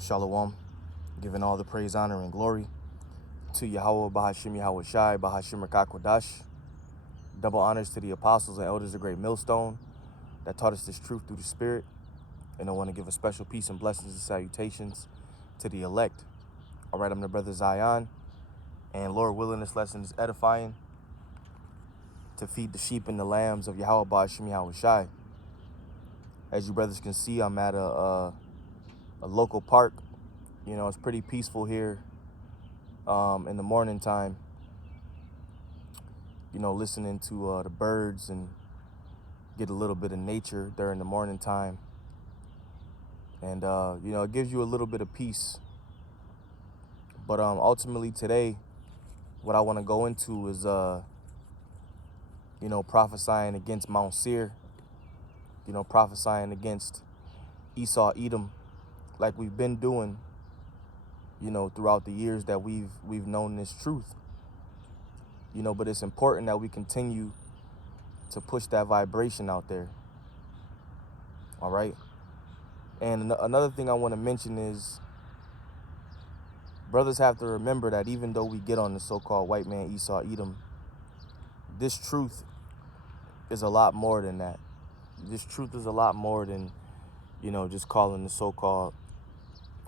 Shalom, giving all the praise, honor, and glory to Yahweh, Bahashim Yahweh Shai, Bahashim Rakakwadash. Double honors to the apostles and elders of Great Millstone that taught us this truth through the Spirit. And I want to give a special peace and blessings and salutations to the elect. All right, I'm the brother Zion, and Lord willing, this lesson is edifying to feed the sheep and the lambs of Yahweh, Bahashim Yahweh Shai. As you brothers can see, I'm at a local park. You know, it's pretty peaceful here in the morning time, you know, listening to the birds and get a little bit of nature during the morning time. And, you know, it gives you a little bit of peace. But ultimately today, what I want to go into is, you know, prophesying against Mount Seir, you know, prophesying against Esau, Edom, like we've been doing, you know, throughout the years that we've known this truth, you know. But it's important that we continue to push that vibration out there. All right. And another thing I want to mention is brothers have to remember that even though we get on the so-called white man, Esau, Edom, this truth is a lot more than that. This truth is a lot more than, you know, just calling the so-called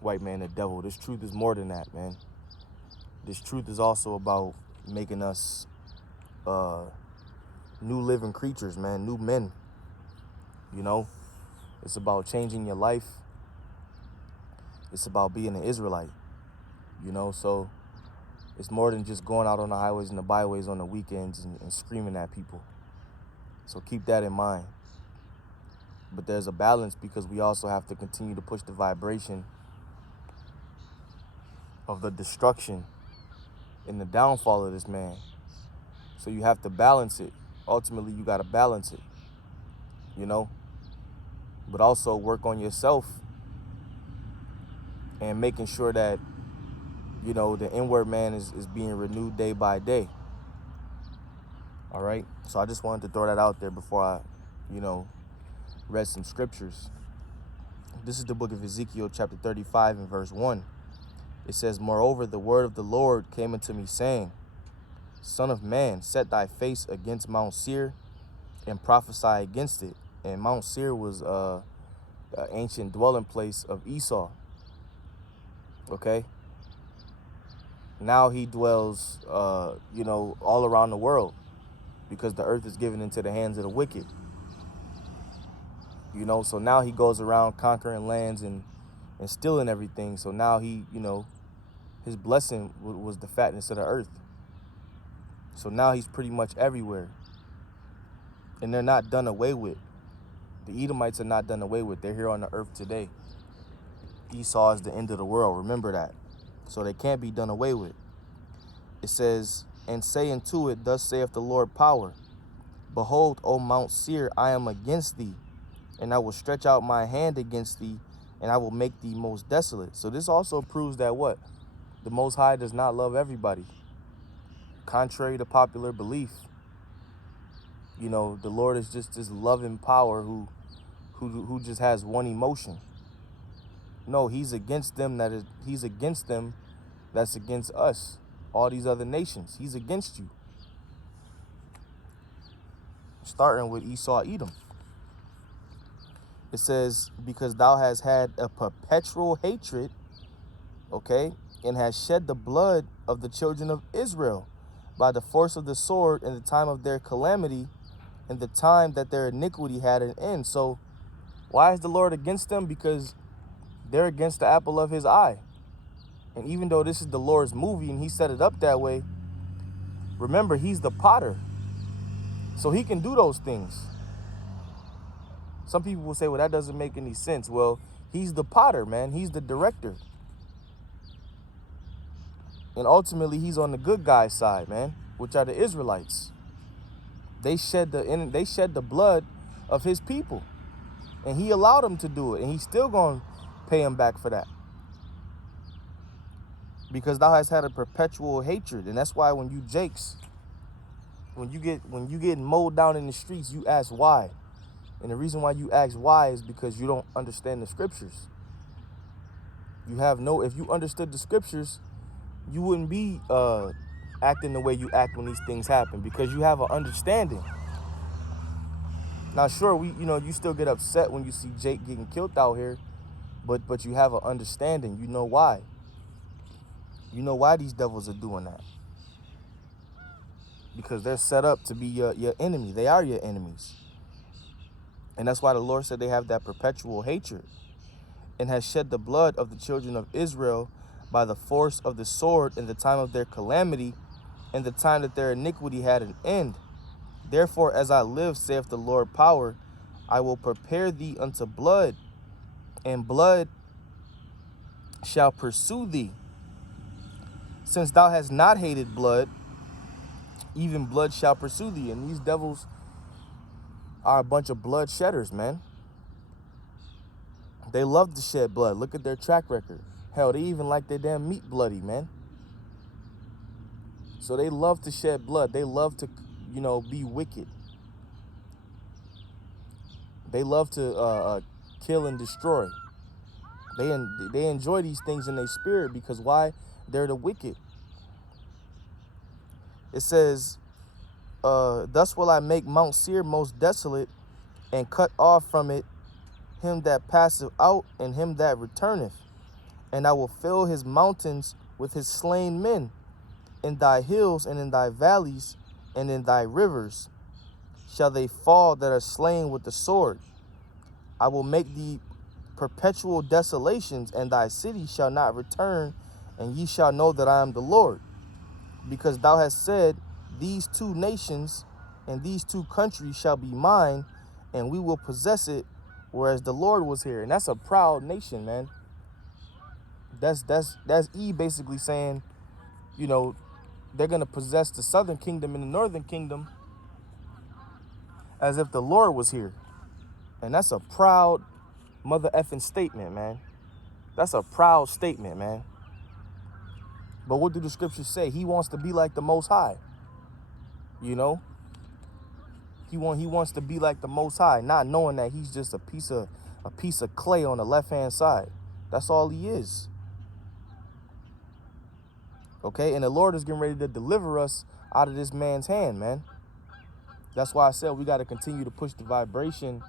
white man the devil. This truth is more than that, man. This truth is also about making us new living creatures, man, new men. You know, it's about changing your life. It's about being an Israelite, you know. So it's more than just going out on the highways and the byways on the weekends and screaming at people. So keep that in mind. But there's a balance, because we also have to continue to push the vibration of the destruction and the downfall of this man. So you have to balance it. Ultimately, you got to balance it, you know, but also work on yourself and making sure that, you know, the inward man is being renewed day by day. All right. So I just wanted to throw that out there before I, you know, read some scriptures. This is the book of Ezekiel, chapter 35 and verse 1. It says, "Moreover, the word of the Lord came unto me, saying, Son of man, set thy face against Mount Seir and prophesy against it." And Mount Seir was the ancient dwelling place of Esau. Okay. Now he dwells, you know, all around the world, because the earth is given into the hands of the wicked. You know, so now he goes around conquering lands and stealing everything. So now he, you know, his blessing was the fatness of the earth. So now he's pretty much everywhere. And they're not done away with. The Edomites are not done away with. They're here on the earth today. Esau is the end of the world. Remember that. So they can't be done away with. It says, "And say unto it, Thus saith the Lord power, Behold, O Mount Seir, I am against thee, and I will stretch out my hand against thee, and I will make thee most desolate." So this also proves that what? The Most High does not love everybody. Contrary to popular belief, you know, the Lord is just this loving power who just has one emotion. No, he's against them he's against them that's against us, all these other nations. He's against you. Starting with Esau, Edom. It says, "Because thou hast had a perpetual hatred," okay, "and hast shed the blood of the children of Israel by the force of the sword in the time of their calamity, in the time that their iniquity had an end." So why is the Lord against them? Because they're against the apple of his eye. And even though this is the Lord's movie and he set it up that way, remember, he's the potter. So he can do those things. Some people will say, well, that doesn't make any sense. Well, he's the potter, man. He's the director. And ultimately, he's on the good guy's side, man, which are the Israelites. They shed the blood of his people. And he allowed them to do it. And he's still going to pay him back for that. Because thou hast had a perpetual hatred. And that's why when you jakes, when you get mowed down in the streets, you ask why. And the reason why you ask why is because you don't understand the scriptures. You have no, if you understood the scriptures, you wouldn't be acting the way you act when these things happen, because you have an understanding. Now, sure, you still get upset when you see Jake getting killed out here, but you have an understanding. You know why. You know why these devils are doing that. Because they're set up to be your enemy. They are your enemies. And that's why the Lord said they have that perpetual hatred, and has shed the blood of the children of Israel by the force of the sword in the time of their calamity, in the time that their iniquity had an end. Therefore, as I live, saith the Lord power, I will prepare thee unto blood, and blood shall pursue thee. Since thou hast not hated blood, even blood shall pursue thee. And these devils are a bunch of blood shedders, man. They love to shed blood. Look at their track record. Hell, they even like their damn meat bloody, man. So they love to shed blood. They love to, be wicked. They love to kill and destroy. They enjoy these things in their spirit, because why? They're the wicked. It says, thus will I make Mount Seir most desolate, and cut off from it him that passeth out, and him that returneth. And I will fill his mountains with his slain men. In thy hills and in thy valleys and in thy rivers shall they fall that are slain with the sword. I will make thee perpetual desolations, and thy city shall not return, and ye shall know that I am the Lord. Because thou hast said, these two nations and these two countries shall be mine, and we will possess it, whereas the Lord was here. And that's a proud nation, man. That's E basically saying, they're going to possess the southern kingdom and the northern kingdom as if the Lord was here. And that's a proud mother effing statement, man. That's a proud statement, man. But what do the scriptures say? He wants to be like the Most High. He wants to be like the Most High, not knowing that he's just a piece of clay on the left-hand side. That's all he is. Okay, and the Lord is getting ready to deliver us out of this man's hand, man. That's why I said we got to continue to push the vibration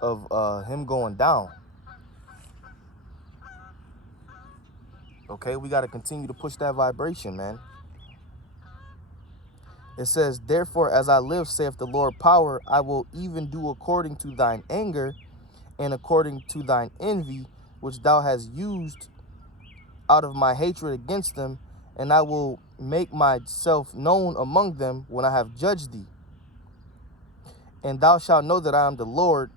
of him going down. Okay, we got to continue to push that vibration, man. It says, therefore, as I live, saith the Lord power, I will even do according to thine anger and according to thine envy, which thou hast used out of my hatred against them, and I will make myself known among them when I have judged thee. And thou shalt know that I am the Lord,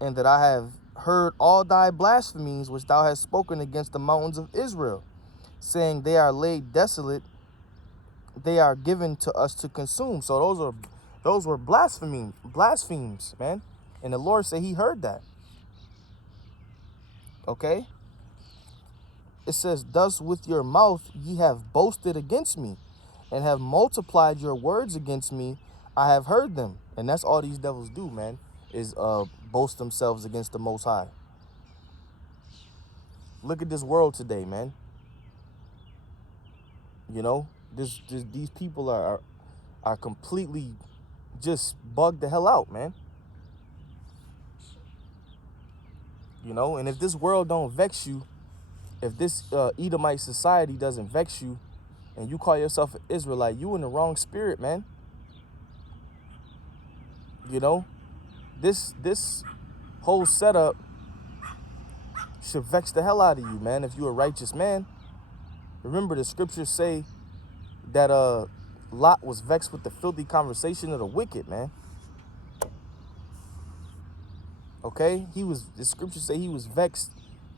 and that I have heard all thy blasphemies which thou hast spoken against the mountains of Israel, saying, they are laid desolate, they are given to us to consume. So those were blasphemies, man. And the Lord said he heard that. Okay? It says, thus with your mouth ye have boasted against me, and have multiplied your words against me. I have heard them. And that's all these devils do, man, is boast themselves against the Most High. Look at this world today, man. These people are completely just bugged the hell out, man. And if this world don't vex you, if this Edomite society doesn't vex you, and you call yourself an Israelite, you in the wrong spirit, man. This whole setup should vex the hell out of you, man, if you're a righteous man. Remember, the scriptures say that Lot was vexed with the filthy conversation of the wicked, man. Okay? The scriptures say he was vexed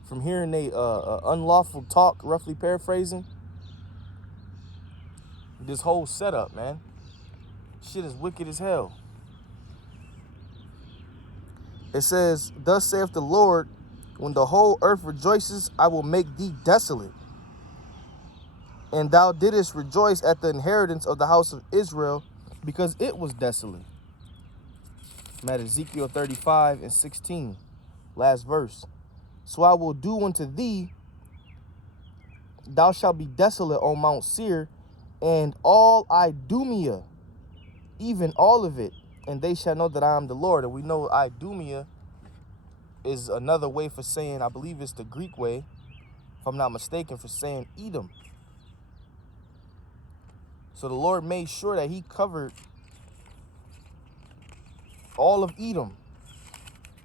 from hearing they unlawful talk, roughly paraphrasing. This whole setup, man. Shit is wicked as hell. It says, thus saith the Lord, when the whole earth rejoices, I will make thee desolate. And thou didst rejoice at the inheritance of the house of Israel, because it was desolate. I'm at Ezekiel 35 and 16, last verse. So I will do unto thee thou shalt be desolate on Mount Seir, and all Idumea, even all of it, and they shall know that I am the Lord. And we know Idumea is another way for saying, I believe it's the Greek way, if I'm not mistaken, for saying Edom. So the Lord made sure that he covered all of Edom.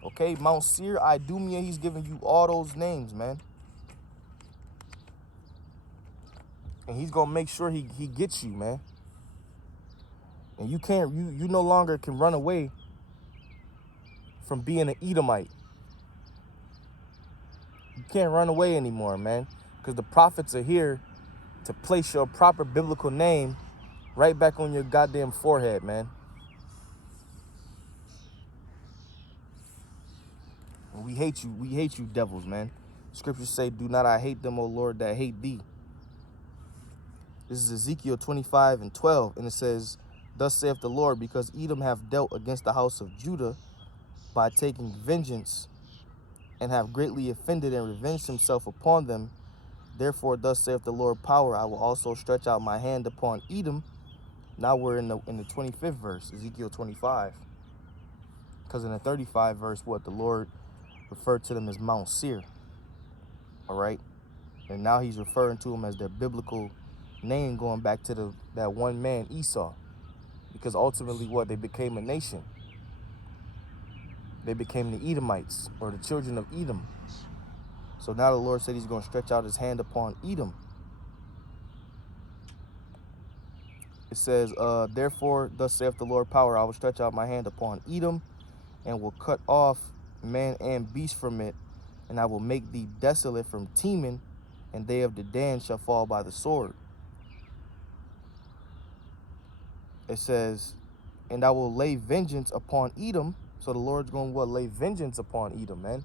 Okay, Mount Seir, Idumea, he's giving you all those names, man. And he's gonna make sure he gets you, man. And you can't, you no longer can run away from being an Edomite. You can't run away anymore, man. Because the prophets are here to place your proper biblical name right back on your goddamn forehead, man. And we hate you devils, man. Scriptures say, do not I hate them, O Lord, that hate thee. This is Ezekiel 25:12, and it says, thus saith the Lord, because Edom hath dealt against the house of Judah by taking vengeance, and have greatly offended and revenged himself upon them. Therefore, thus saith the Lord power, I will also stretch out my hand upon Edom. Now we're in the 25th verse, Ezekiel 25. Because in the 35th verse, what the Lord referred to them as Mount Seir. All right. And now he's referring to them as their biblical name, going back to that one man, Esau. Because ultimately what? They became a nation. They became the Edomites, or the children of Edom. So now the Lord said he's going to stretch out his hand upon Edom. It says, therefore, thus saith the Lord power, I will stretch out my hand upon Edom, and will cut off man and beast from it, and I will make thee desolate from Teman, and they of Dedan shall fall by the sword. It says, and I will lay vengeance upon Edom. So the Lord's going to what? Lay vengeance upon Edom, man.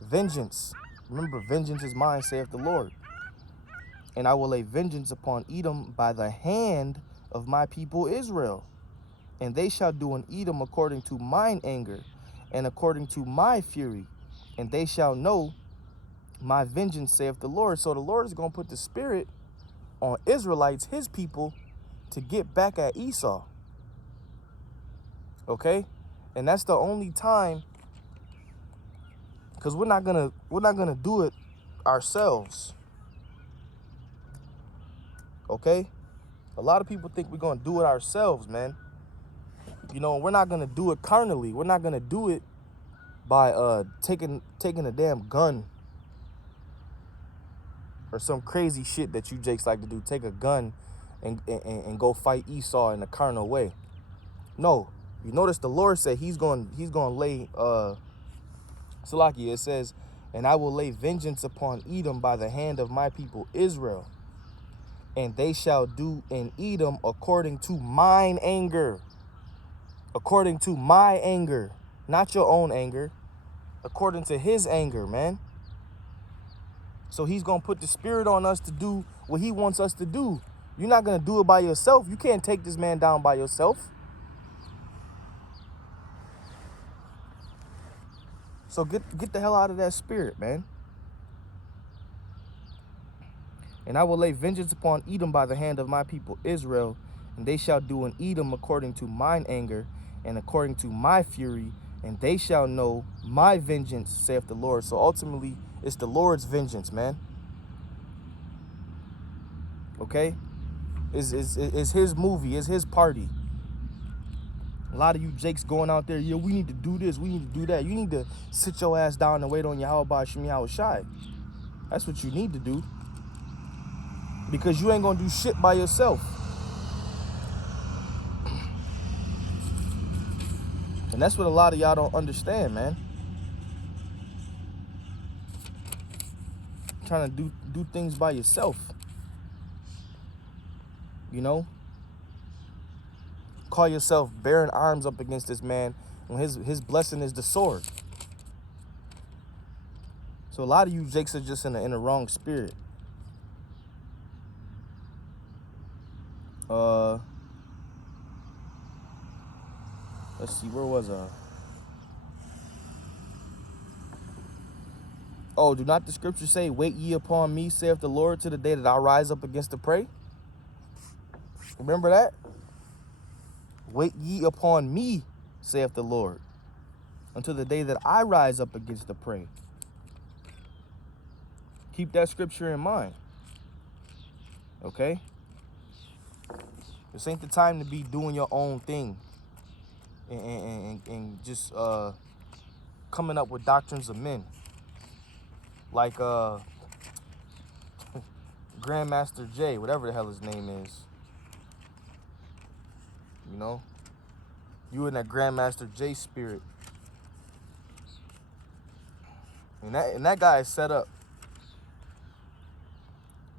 Vengeance. Remember, vengeance is mine, saith the Lord. And I will lay vengeance upon Edom by the hand of my people Israel. And they shall do in Edom according to mine anger, and according to my fury. And they shall know my vengeance, saith the Lord. So the Lord is going to put the spirit on Israelites, his people, to get back at Esau. Okay? And that's the only time, because we're not gonna do it ourselves. Okay? A lot of people think we're gonna do it ourselves, man. You know, we're not gonna do it carnally. We're not gonna do it by taking a damn gun or some crazy shit that you jakes like to do. Take a gun and go fight Esau in a carnal way. No. You notice the Lord said he's gonna lay Salakia, it says, and I will lay vengeance upon Edom by the hand of my people Israel, and they shall do in Edom according to mine anger. According to my anger, not your own anger. According to his anger, man. So he's going to put the spirit on us to do what he wants us to do. You're not going to do it by yourself. You can't take this man down by yourself. So get the hell out of that spirit, man. And I will lay vengeance upon Edom by the hand of my people Israel, and they shall do in Edom according to mine anger, and according to my fury, and they shall know my vengeance, saith the Lord. So ultimately, it's the Lord's vengeance, man. Okay? It's his movie. It's his party. A lot of you jakes going out there, yeah, we need to do this, we need to do that. You need to sit your ass down and wait on Yahweh Shemi Yahushai. That's what you need to do. Because you ain't going to do shit by yourself. And that's what a lot of y'all don't understand, man. Trying to do things by yourself. You know? Call yourself bearing arms up against this man when his blessing is the sword. So a lot of you jakes are just in the wrong spirit. Let's see, where was I? Oh, do not the scripture say, wait ye upon me, saith the Lord, to the day that I rise up against the prey? Remember that? Wait ye upon me, saith the Lord, until the day that I rise up against the prey. Keep that scripture in mind. Okay? This ain't the time to be doing your own thing and just coming up with doctrines of men. Like Grandmaster J, whatever the hell his name is. You know? You in that Grandmaster J spirit. And that guy is set up.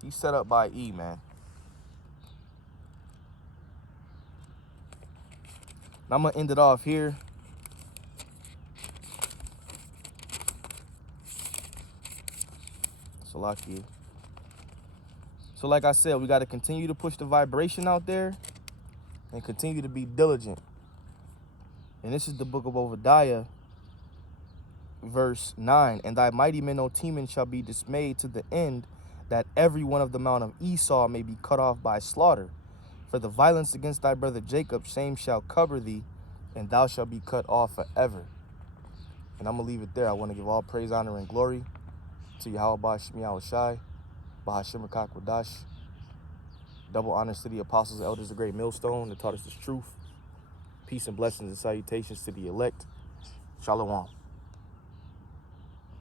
He's set up by E, man. I'm going to end it off here. Salakia. So like I said, we got to continue to push the vibration out there and continue to be diligent. And this is the book of Obadiah, verse 9. And thy mighty men, O Teman, shall be dismayed to the end that every one of the mount of Esau may be cut off by slaughter. For the violence against thy brother Jacob, shame shall cover thee, and thou shalt be cut off forever. And I'm going to leave it there. I want to give all praise, honor, and glory to Yahweh Shemi Yahushai, Bahashim Rakak Wadash. Double honors to the apostles and elders of the great millstone that taught us this truth. Peace and blessings and salutations to the elect. Shalom.